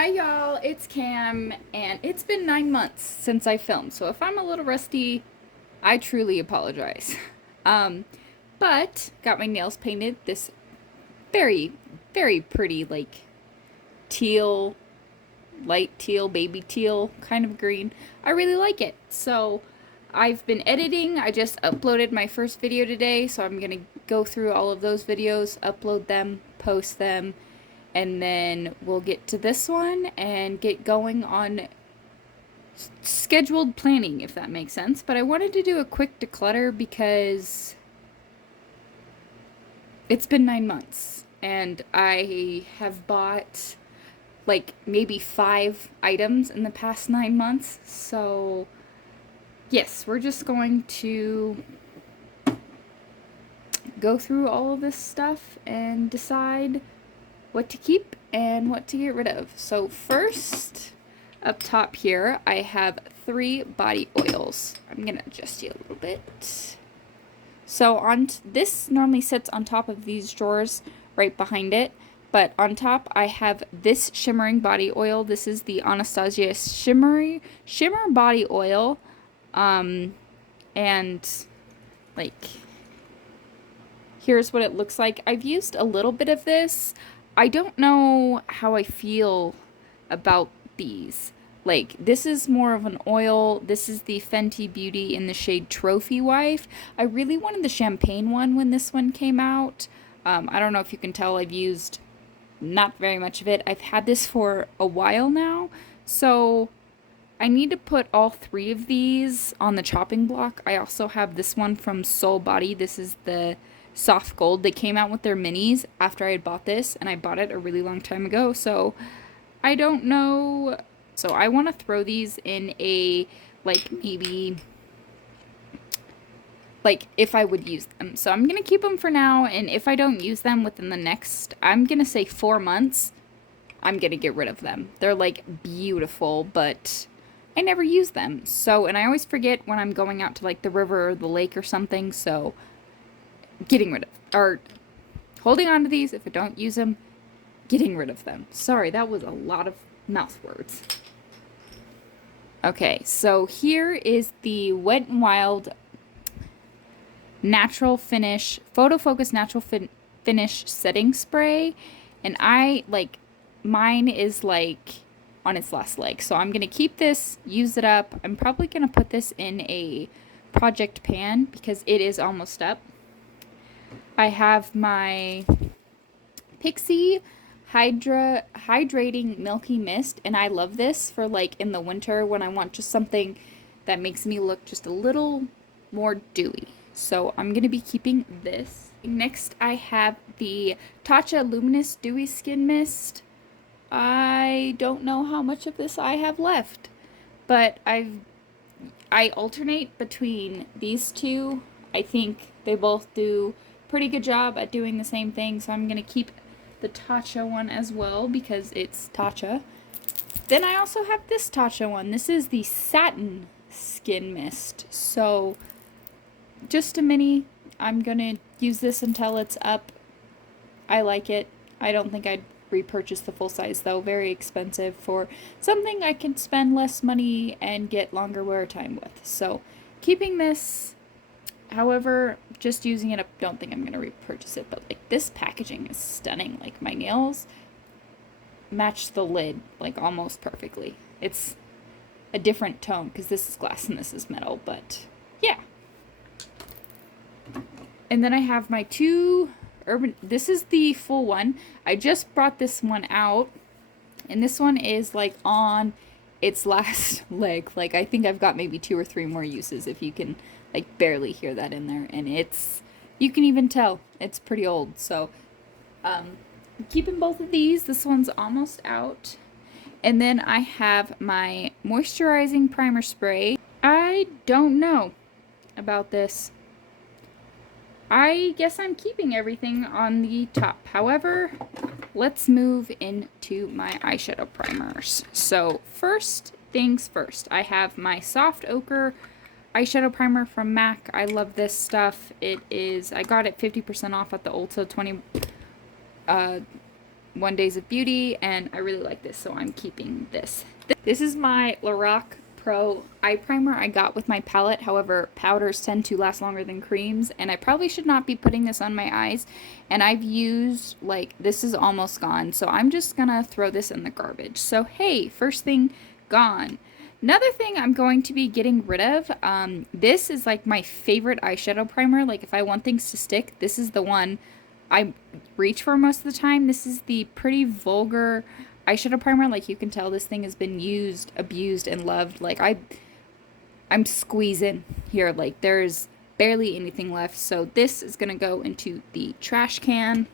Hi y'all, it's Cam, and it's been 9 months since I filmed, so if I'm a little rusty, I truly apologize. Um, but got my nails painted this very, very pretty, like teal, light teal, baby teal kind of green. I really like it. So I've been editing. I just uploaded my first video today, so I'm gonna go through all of those videos, upload them, post them, and then we'll get to this one and get going on scheduled planning, if that makes sense. But I wanted to do a quick declutter because it's been 9 months and I have bought like maybe 5 items in the past 9 months. So yes, we're just going to go through all of this stuff and decide what to keep and what to get rid of. So first, up top here, I have 3 body oils. I'm gonna adjust you a little bit. So this normally sits on top of these drawers right behind it, but on top I have this shimmering body oil. This is the Anastasia Shimmer body oil, and like here's what it looks like. I've used a little bit of this. I don't know how I feel about these. Like, this is more of an oil. This is the Fenty Beauty in the shade Trophy Wife. I really wanted the champagne one when this one came out. I don't know if you can tell, I've used not very much of it. I've had this for a while now, so I need to put all 3 of these on the chopping block. I also have this one from Soul Body. This is the soft gold. They came out with their minis after I had bought this, and I bought it a really long time ago, so I don't know. So I want to throw these in a, like, maybe, like, if I would use them. So I'm gonna keep them for now, and if I don't use them within the next, I'm gonna say 4 months, I'm gonna get rid of them. They're, like, beautiful, but I never use them. So, and I always forget when I'm going out to, like, the river or the lake or something, so getting rid of, or holding on to these if I don't use them, getting rid of them. Sorry, that was a lot of mouth words. Okay, so here is the Wet n Wild Natural Finish, Photo Focus Natural Finish Setting Spray, and I, like, mine is, like, on its last leg, so I'm gonna keep this, use it up. I'm probably gonna put this in a project pan because it is almost up. I have my Pixi Hydra Hydrating Milky Mist, and I love this for, like, in the winter when I want just something that makes me look just a little more dewy. So I'm going to be keeping this. Next, I have the Tatcha Luminous Dewy Skin Mist. I don't know how much of this I have left, but I alternate between these two. I think they both do pretty good job at doing the same thing, so I'm gonna keep the Tatcha one as well because it's Tatcha. Then I also have this Tatcha one. This is the Satin Skin Mist. So just a mini. I'm gonna use this until it's up. I like it. I don't think I'd repurchase the full size though. Very expensive for something I can spend less money and get longer wear time with. So keeping this. However, just using it, I don't think I'm going to repurchase it, but, like, this packaging is stunning. Like, my nails match the lid, like, almost perfectly. It's a different tone because this is glass and this is metal, but yeah. And then I have my 2 this is the full one. I just brought this one out, and this one is, like, on its last leg. Like, I think I've got maybe 2 or 3 more uses if you can, like, barely hear that in there, and you can even tell it's pretty old. So I'm keeping both of these. This one's almost out. And then I have my moisturizing primer spray. I don't know about this. I guess I'm keeping everything on the top. However, let's move into my eyeshadow primers. So first things first, I have my soft ochre eyeshadow primer from MAC. I love this stuff. It is, I got it 50% off at the Ulta 1 Days of Beauty, and I really like this, so I'm keeping this. This is my Lorac Pro Eye Primer I got with my palette. However, powders tend to last longer than creams, and I probably should not be putting this on my eyes. And I've used, like, this is almost gone, so I'm just gonna throw this in the garbage. So, hey, first thing gone. Another thing I'm going to be getting rid of, this is like my favorite eyeshadow primer. Like, if I want things to stick, this is the one I reach for most of the time. This is the Pretty Vulgar eyeshadow primer. Like, you can tell this thing has been used, abused, and loved. Like, I'm squeezing here. Like, there's barely anything left. So this is gonna go into the trash can.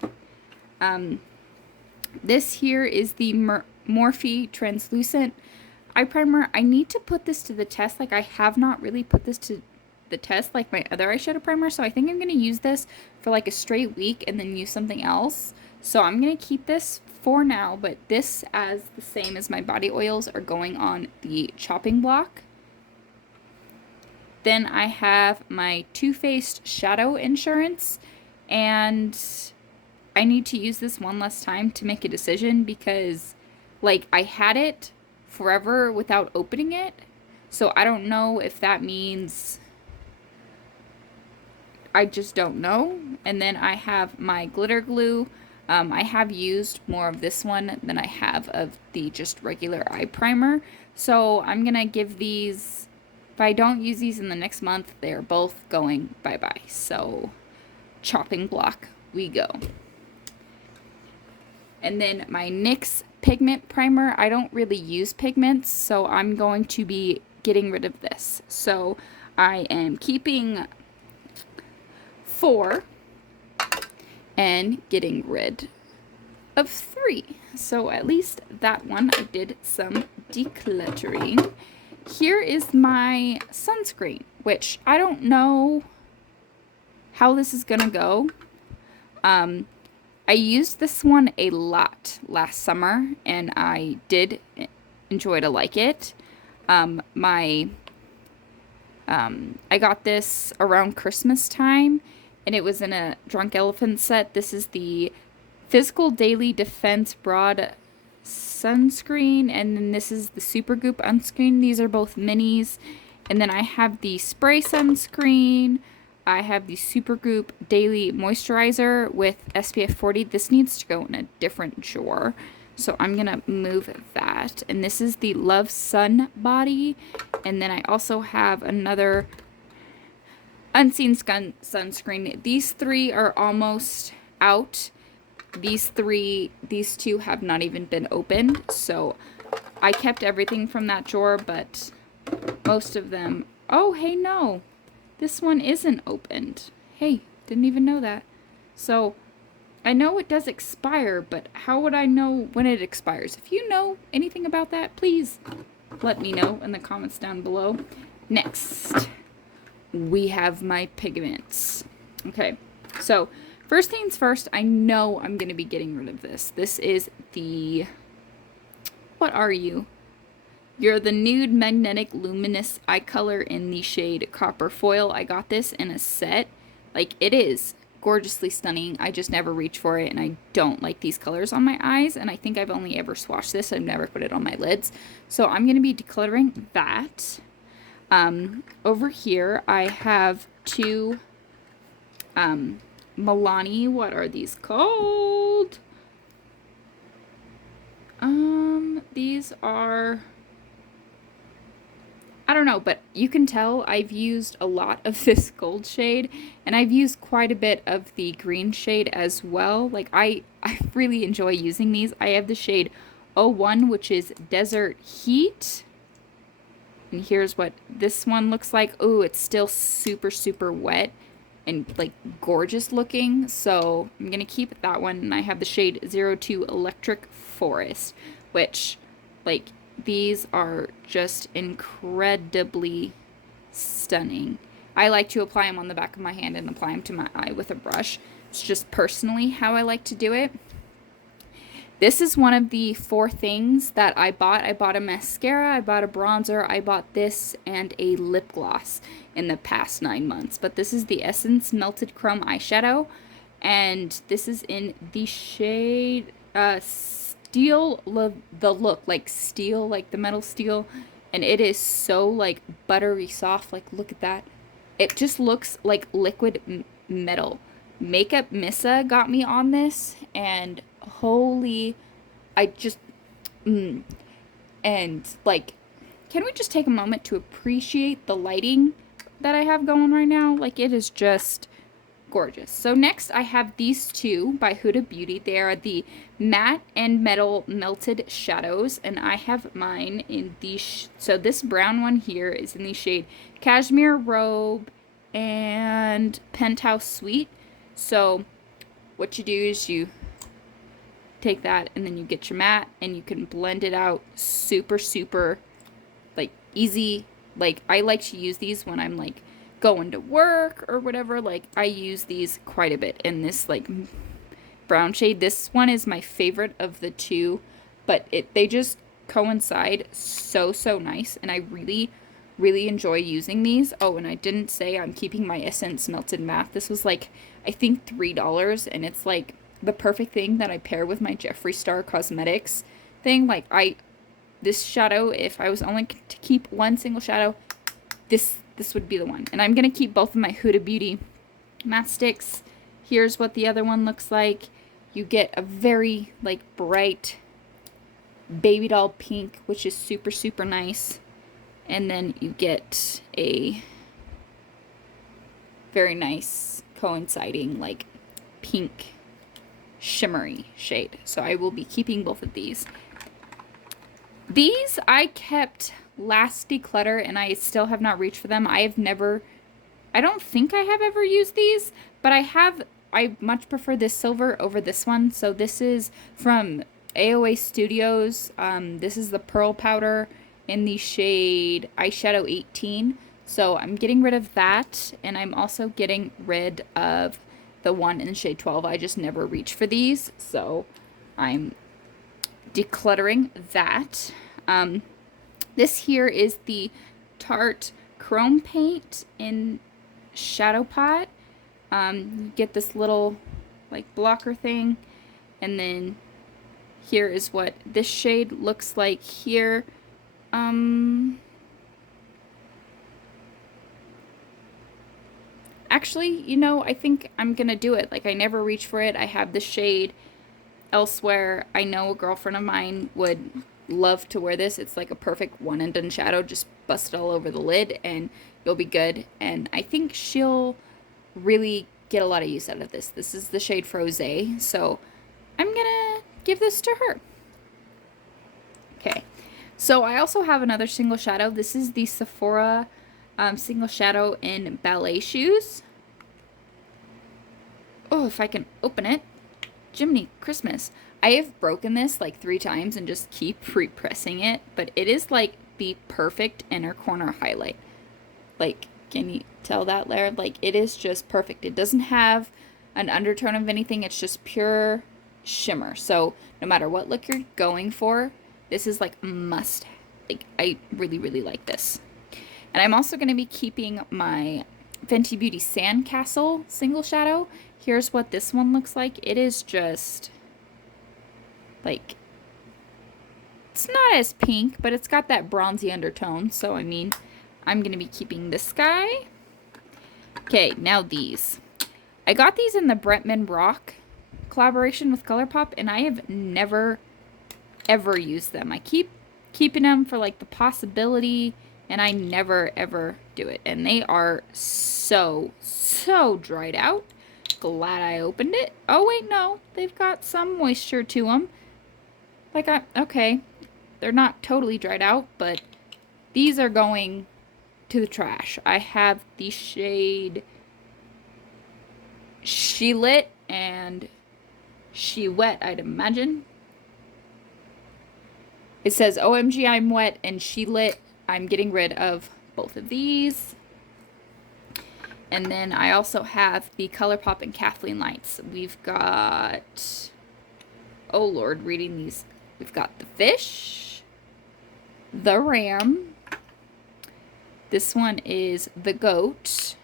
This here is the Morphe translucent eye primer. I need to put this to the test. Like, I have not really put this to the test like my other eyeshadow primer, so I think I'm going to use this for like a straight week and then use something else. So I'm going to keep this for now, but this, as the same as my body oils, are going on the chopping block. Then I have my Too Faced Shadow Insurance, and I need to use this one last time to make a decision because, like, I had it forever without opening it, so I don't know if that means, I just don't know. And then I have my glitter glue. I have used more of this one than I have of the just regular eye primer, so I'm gonna give these, if I don't use these in the next month, they're both going bye-bye. So chopping block we go. And then my NYX Pigment Primer. I don't really use pigments, so I'm going to be getting rid of this. So I am keeping 4 and getting rid of 3. So at least that one I did some decluttering. Here is my sunscreen, which I don't know how this is gonna go. I used this one a lot last summer, and I did enjoy to like it. I got this around Christmas time, and it was in a Drunk Elephant set. This is the Physical Daily Defense Broad Sunscreen, and then this is the Supergoop Unscreen. These are both minis. And then I have the Spray Sunscreen. I have the Supergoop Daily Moisturizer with SPF 40. This needs to go in a different drawer, so I'm going to move that. And this is the Love Sun Body. And then I also have another Unseen Sunscreen. These 3 are almost out. These 2 have not even been opened, so I kept everything from that drawer, but most of them, oh, hey, no. This one isn't opened. Hey, didn't even know that. So, I know it does expire, but how would I know when it expires? If you know anything about that, please let me know in the comments down below. Next, we have my pigments. Okay, so first things first, I know I'm going to be getting rid of this. This is the, what are you? You're the Nude Magnetic Luminous Eye Color in the shade Copper Foil. I got this in a set. Like, it is gorgeously stunning. I just never reach for it, and I don't like these colors on my eyes, and I think I've only ever swatched this. I've never put it on my lids. So I'm going to be decluttering that. Over here, I have 2 Milani, what are these called? These are, I don't know, but you can tell I've used a lot of this gold shade, and I've used quite a bit of the green shade as well. Like, I really enjoy using these. I have the shade 01, which is Desert Heat. And here's what this one looks like. Ooh, it's still super, super wet and, like, gorgeous looking. So I'm going to keep that one. And I have the shade 02 Electric Forest, which, like, these are just incredibly stunning. I like to apply them on the back of my hand and apply them to my eye with a brush. It's just personally how I like to do it. This is one of the 4 things that I bought. I bought a mascara, I bought a bronzer, I bought this, and a lip gloss in the past 9 months. But this is the Essence Melted Chrome Eyeshadow, and this is in the shade Steel the look, like steel, like the metal steel, and it is so like buttery soft. Like, look at that. It just looks like liquid metal. Makeup Missa got me on this, and holy, I just and like, can we just take a moment to appreciate the lighting that I have going right now? Like, it is just gorgeous. So next I have these two by Huda Beauty. They are the matte and metal melted shadows, and I have mine in the so this brown one here is in the shade Cashmere Robe and Penthouse Suite. So what you do is you take that and then you get your matte and you can blend it out super like easy. Like, I like to use these when I'm like going to work or whatever. Like, I use these quite a bit in this like brown shade. This one is my favorite of the two, but they just coincide so nice, and I really enjoy using these. Oh, and I didn't say I'm keeping my Essence Melted Matte. This was like, I think $3, and it's like the perfect thing that I pair with my Jeffree Star Cosmetics thing. Like, this shadow, if I was only to keep one single shadow, this would be the one. And I'm gonna keep both of my Huda Beauty matte sticks. Here's what the other one looks like. You get a very like bright baby doll pink, which is super nice. And then you get a very nice coinciding like pink shimmery shade. So I will be keeping both of these. These I kept last declutter, and I still have not reached for them. I don't think I have ever used these, but I much prefer this silver over this one. So this is from AOA Studios. This is the pearl powder in the shade Eyeshadow 18. So I'm getting rid of that, and I'm also getting rid of the one in shade 12. I just never reach for these, so I'm decluttering that. This here is the Tarte Chrome Paint in Shadow Pot. You get this little like blocker thing, and then here is what this shade looks like here. Actually, you know, I think I'm gonna do it. Like, I never reach for it. I have this shade elsewhere. I know a girlfriend of mine would love to wear this. It's like a perfect one and done shadow. Just bust it all over the lid and you'll be good. And I think she'll really get a lot of use out of this. This is the shade Frosé, so I'm gonna give this to her. Okay, so I also have another single shadow. This is the Sephora single shadow in Ballet Shoes. Oh, if I can open it. Jiminy Christmas. I have broken this like 3 times and just keep repressing it, but it is like the perfect inner corner highlight. Like, can you tell that, Lara? Like, it is just perfect. It doesn't have an undertone of anything. It's just pure shimmer. So no matter what look you're going for, this is like a must. Like, I really like this. And I'm also going to be keeping my Fenty Beauty Sandcastle single shadow. Here's what this one looks like. It is just like, it's not as pink, but it's got that bronzy undertone. So, I mean, I'm going to be keeping this guy. Okay, now these. I got these in the Bretman Rock collaboration with ColourPop, and I have never, ever used them. I keep keeping them for like the possibility, and I never, ever do it. And they are so dried out. Glad I opened it. Oh, wait, no. They've got some moisture to them. Like, okay. They're not totally dried out, but these are going to the trash. I have the shade She Lit and She Wet, I'd imagine. It says, OMG, I'm wet, and She Lit. I'm getting rid of both of these. And then I also have the ColourPop and Kathleen Lights. We've got, oh Lord, reading these. We've got the fish, the ram. This one is the goat.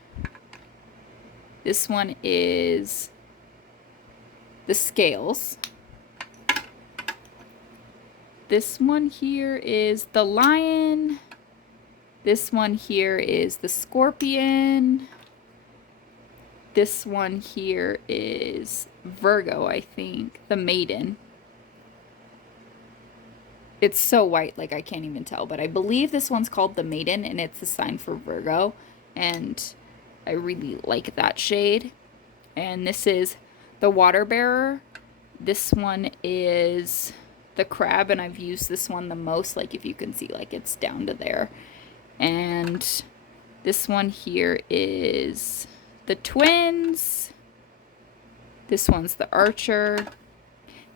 This one is the scales. This one here is the lion. This one here is the scorpion. This one here is Virgo, I think. The maiden. It's so white, like I can't even tell. But I believe this one's called the maiden, and it's the sign for Virgo. And I really like that shade. And this is the water bearer. This one is the crab, and I've used this one the most. Like if you can see, like it's down to there. And this one here is the twins. This one's the archer.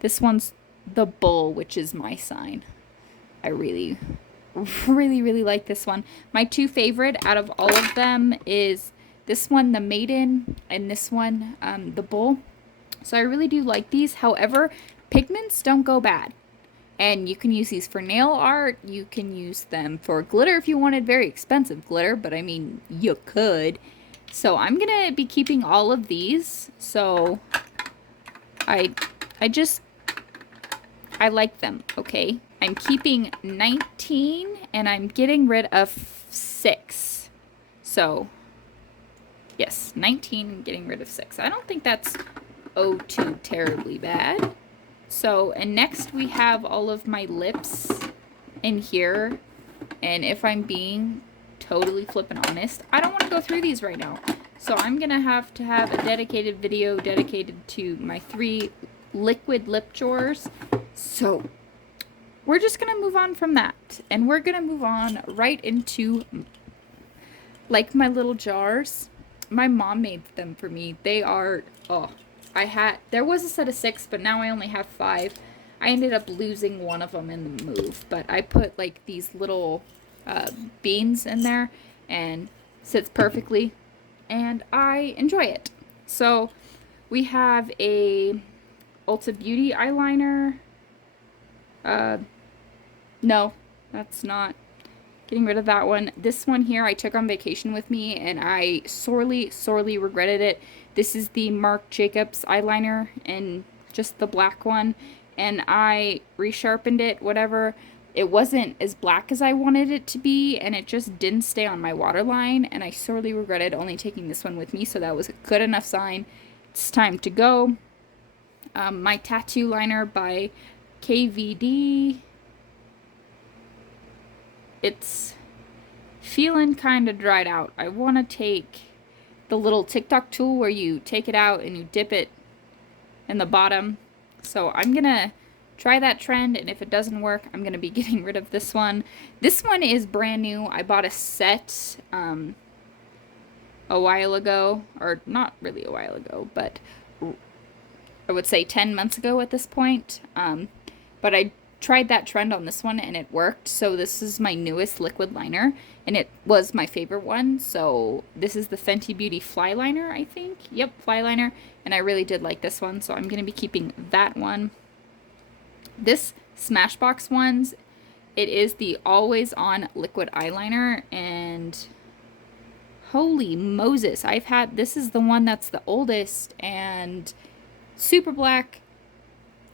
This one's the bull, which is my sign. I really, really like this one. My two favorite out of all of them is this one, the maiden, and this one, the bull. So I really do like these. However, pigments don't go bad. And you can use these for nail art. You can use them for glitter if you wanted very expensive glitter. But I mean, you could. So I'm going to be keeping all of these. So I like them, okay? I'm keeping 19 and I'm getting rid of 6. So, yes, 19 and getting rid of 6. I don't think that's too terribly bad. So, and next we have all of my lips in here. And if I'm being totally flippin' honest, I don't want to go through these right now. So I'm going to have a dedicated video dedicated to my 3 liquid lip drawers. So we're just going to move on from that. And we're going to move on right into like my little jars. My mom made them for me. They are, there was a set of 6, but now I only have 5. I ended up losing one of them in the move, but I put like these little beans in there and sits perfectly and I enjoy it. So we have a Ulta Beauty eyeliner. No, that's not. Getting rid of that one. This one here I took on vacation with me and I sorely regretted it. This is the Marc Jacobs eyeliner and just the black one. And I resharpened it, whatever. It wasn't as black as I wanted it to be and it just didn't stay on my waterline. And I sorely regretted only taking this one with me. So that was a good enough sign. It's time to go. My tattoo liner by KVD. It's feeling kind of dried out. I want to take the little TikTok tool where you take it out and you dip it in the bottom. So I'm going to try that trend, and if it doesn't work, I'm going to be getting rid of this one. This one is brand new. I bought a set a while ago, or not really a while ago, but I would say 10 months ago at this point. But I tried that trend on this one and it worked. So this is my newest liquid liner and it was my favorite one. So this is the Fenty Beauty Fly Liner, I think. Yep, Fly Liner. And I really did like this one, so I'm going to be keeping that one. This Smashbox ones, it is the Always On liquid eyeliner, and holy Moses, this is the one that's the oldest and super black.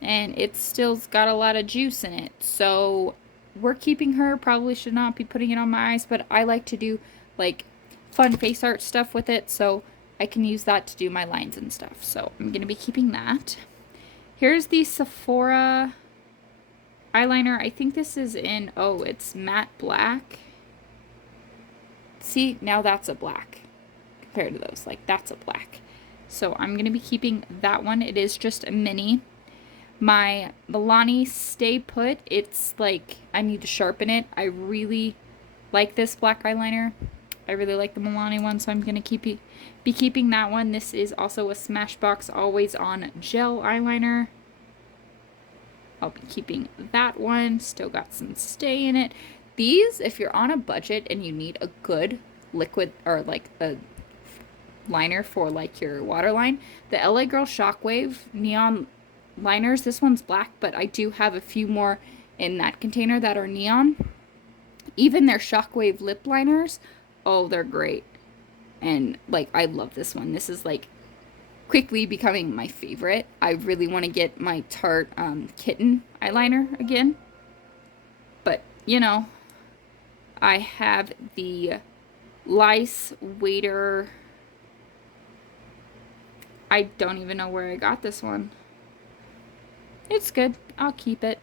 And it's still got a lot of juice in it. So we're keeping her. Probably should not be putting it on my eyes. But I like to do like fun face art stuff with it. So I can use that to do my lines and stuff. So I'm going to be keeping that. Here's the Sephora eyeliner. I think this is in, it's matte black. See, now that's a black. Compared to those. Like, that's a black. So I'm going to be keeping that one. It is just a mini. My Milani Stay Put, it's like I need to sharpen it. I really like this black eyeliner. I really like the Milani one, so I'm going to be keeping that one. This is also a Smashbox Always On Gel eyeliner. I'll be keeping that one. Still got some stay in it. These, if you're on a budget and you need a good liquid or like a liner for like your waterline, the LA Girl Shockwave Neon liners. This one's black, but I do have a few more in that container that are neon. Even their Shockwave lip liners, they're great. And like, I love this one. This is like quickly becoming my favorite. I really want to get my Tarte Kitten eyeliner again. you know, I have the Lice Waiter. I don't even know where I got this one. It's good. I'll keep it.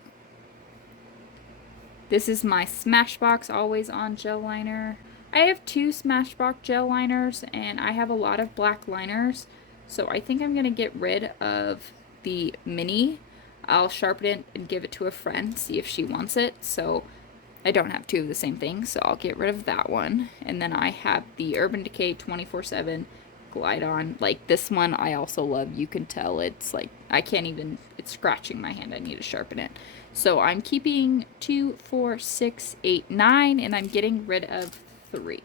This is my Smashbox Always On Gel Liner. I have 2 Smashbox gel liners, and I have a lot of black liners, so I think I'm going to get rid of the mini. I'll sharpen it and give it to a friend, see if she wants it, so I don't have 2 of the same thing, so I'll get rid of that one. And then I have the Urban Decay 24/7 Glide On. Like, this one I also love. You can tell it's like, I can't even, it's scratching my hand. I need to sharpen it. So I'm keeping 2, 4, 6, 8, 9, and I'm getting rid of 3.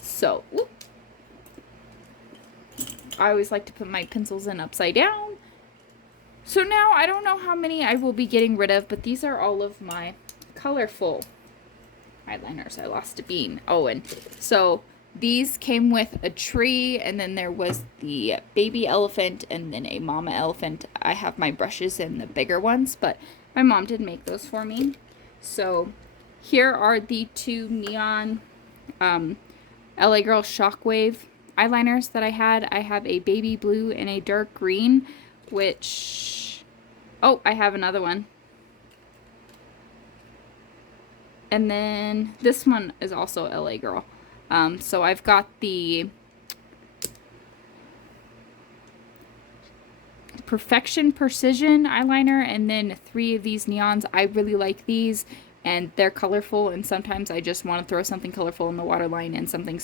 So, whoop. I always like to put my pencils in upside down. So now I don't know how many I will be getting rid of, but these are all of my colorful eyeliners. I lost a bean. Oh, and so these came with a tree, and then there was the baby elephant and then a mama elephant. I have my brushes in the bigger ones, but my mom did make those for me. So here are the 2 neon LA Girl Shockwave eyeliners that I had. I have a baby blue and a dark green, which, oh, I have another one. And then this one is also LA Girl. So I've got the Perfection Precision eyeliner, and then 3 of these neons. I really like these, and they're colorful, and sometimes I just want to throw something colorful in the waterline and something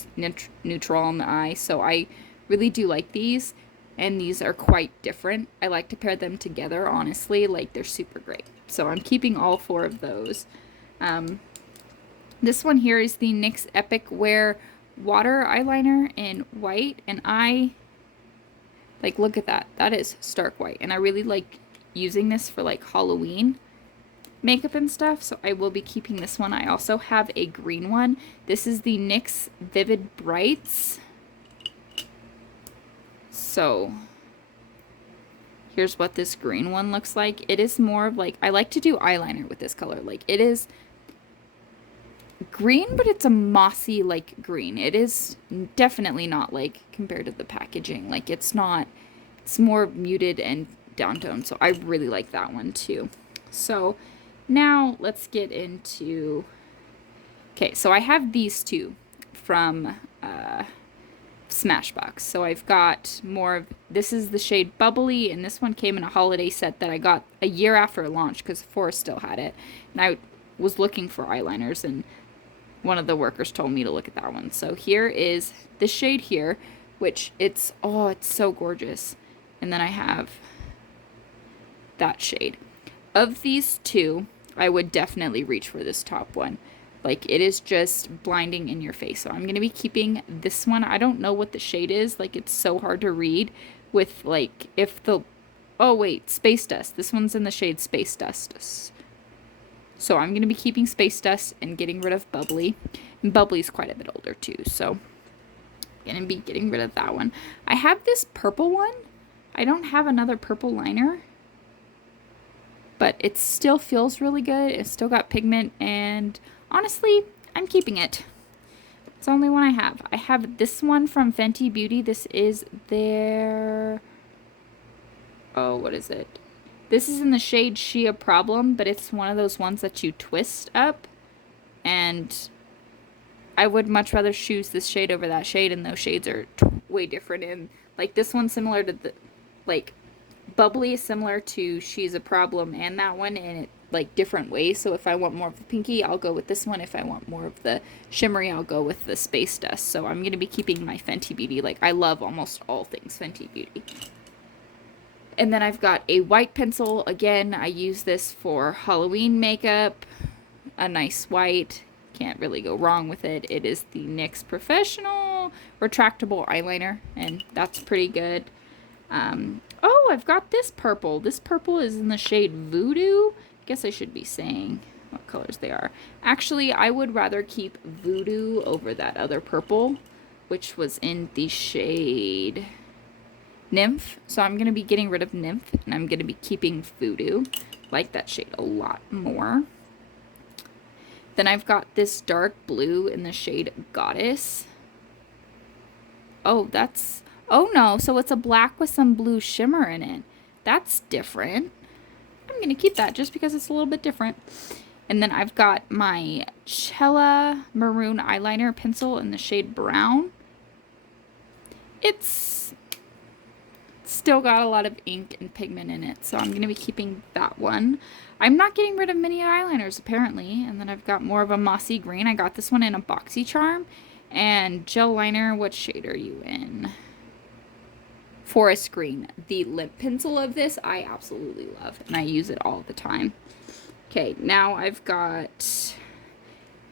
neutral on the eye. So I really do like these, and these are quite different. I like to pair them together, honestly. Like, they're super great. So I'm keeping all 4 of those. This one here is the NYX Epic Wear Water Eyeliner in white, and like, look at that. That is stark white, and I really like using this for, like, Halloween makeup and stuff, so I will be keeping this one. I also have a green one. This is the NYX Vivid Brights. So here's what this green one looks like. It is more of, like, I like to do eyeliner with this color. Like, it is green, but it's a mossy, like, green. It is definitely not, like, compared to the packaging. Like, it's not, it's more muted and downtoned. So I really like that one too. So now let's get into, okay, so I have these 2 from Smashbox. So I've got more of, this is the shade Bubbly, and this one came in a holiday set that I got a year after launch because Sephora still had it. And I was looking for eyeliners, and one of the workers told me to look at that one. So here is the shade here, which it's, oh, it's so gorgeous. And then I have that shade. Of these 2, I would definitely reach for this top one. Like, it is just blinding in your face. So I'm going to be keeping this one. I don't know what the shade is. Like, it's so hard to read with, like, if the, oh wait, Space Dust. This one's in the shade Space Dust. So I'm going to be keeping Space Dust and getting rid of Bubbly. And Bubbly's quite a bit older too, so I'm going to be getting rid of that one. I have this purple one. I don't have another purple liner, but it still feels really good. It's still got pigment, and honestly, I'm keeping it. It's the only one I have. I have this one from Fenty Beauty. This is their, oh, what is it? This is in the shade She a Problem, but it's one of those ones that you twist up, and I would much rather choose this shade over that shade, and those shades are way different. And, like, this one's similar to the, like, Bubbly is similar to She's a Problem and that one in, like, different ways. So if I want more of the pinky, I'll go with this one. If I want more of the shimmery, I'll go with the Space Dust. So I'm going to be keeping my Fenty Beauty. Like, I love almost all things Fenty Beauty. And then I've got a white pencil. Again, I use this for Halloween makeup. A nice white. Can't really go wrong with it. It is the NYX Professional Retractable Eyeliner, and that's pretty good. Oh, I've got this purple. This purple is in the shade Voodoo. I guess I should be saying what colors they are. Actually, I would rather keep Voodoo over that other purple, which was in the shade Nymph. So I'm going to be getting rid of Nymph, and I'm going to be keeping Voodoo. Like that shade a lot more. Then I've got this dark blue in the shade Goddess. Oh, oh no, so it's a black with some blue shimmer in it. That's different. I'm going to keep that just because it's a little bit different. And then I've got my Cella Maroon Eyeliner Pencil in the shade Brown. It's still got a lot of ink and pigment in it, so I'm going to be keeping that one. I'm not getting rid of mini eyeliners, apparently. And then I've got more of a mossy green. I got this one in a BoxyCharm. And gel liner, what shade are you in? Forest Green. The lip pencil of this, I absolutely love. And I use it all the time. Okay, now I've got...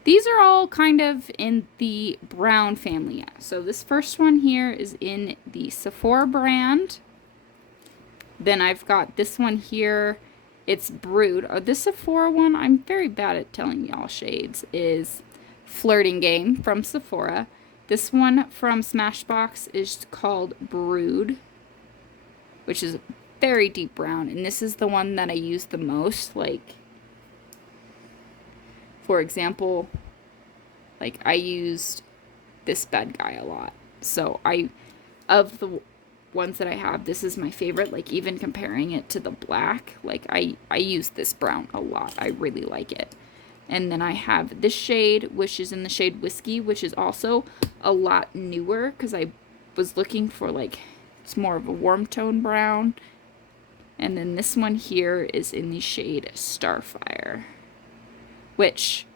These are all kind of in the brown family. So this first one here is in the Sephora brand. Then I've got this one here. It's Brood. Oh, this Sephora one, I'm very bad at telling y'all shades, is Flirting Game from Sephora. This one from Smashbox is called Brood, which is very deep brown. And this is the one that I use the most. Like, for example, like I used this bad guy a lot. So of the ones that I have, this is my favorite. Like, even comparing it to the black, like I use this brown a lot. I really like it. And then I have this shade, which is in the shade Whiskey, which is also a lot newer because I was looking for, like, it's more of a warm tone brown. And then this one here is in the shade Starfire, which,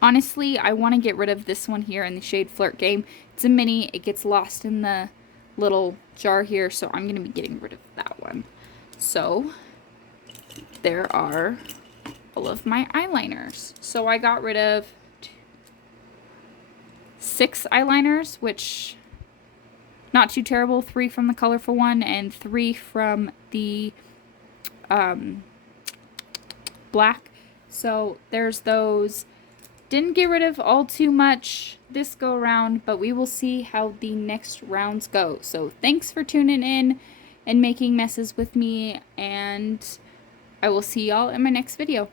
honestly, I want to get rid of this one here in the shade Flirt Game. It's a mini. It gets lost in the little jar here, so I'm going to be getting rid of that one. So there are all of my eyeliners. So I got rid of 6 eyeliners, which, not too terrible. 3 from the colorful one and 3 from the black. So there's those. Didn't get rid of all too much this go around, but we will see how the next rounds go. So thanks for tuning in and making messes with me, and I will see y'all in my next video.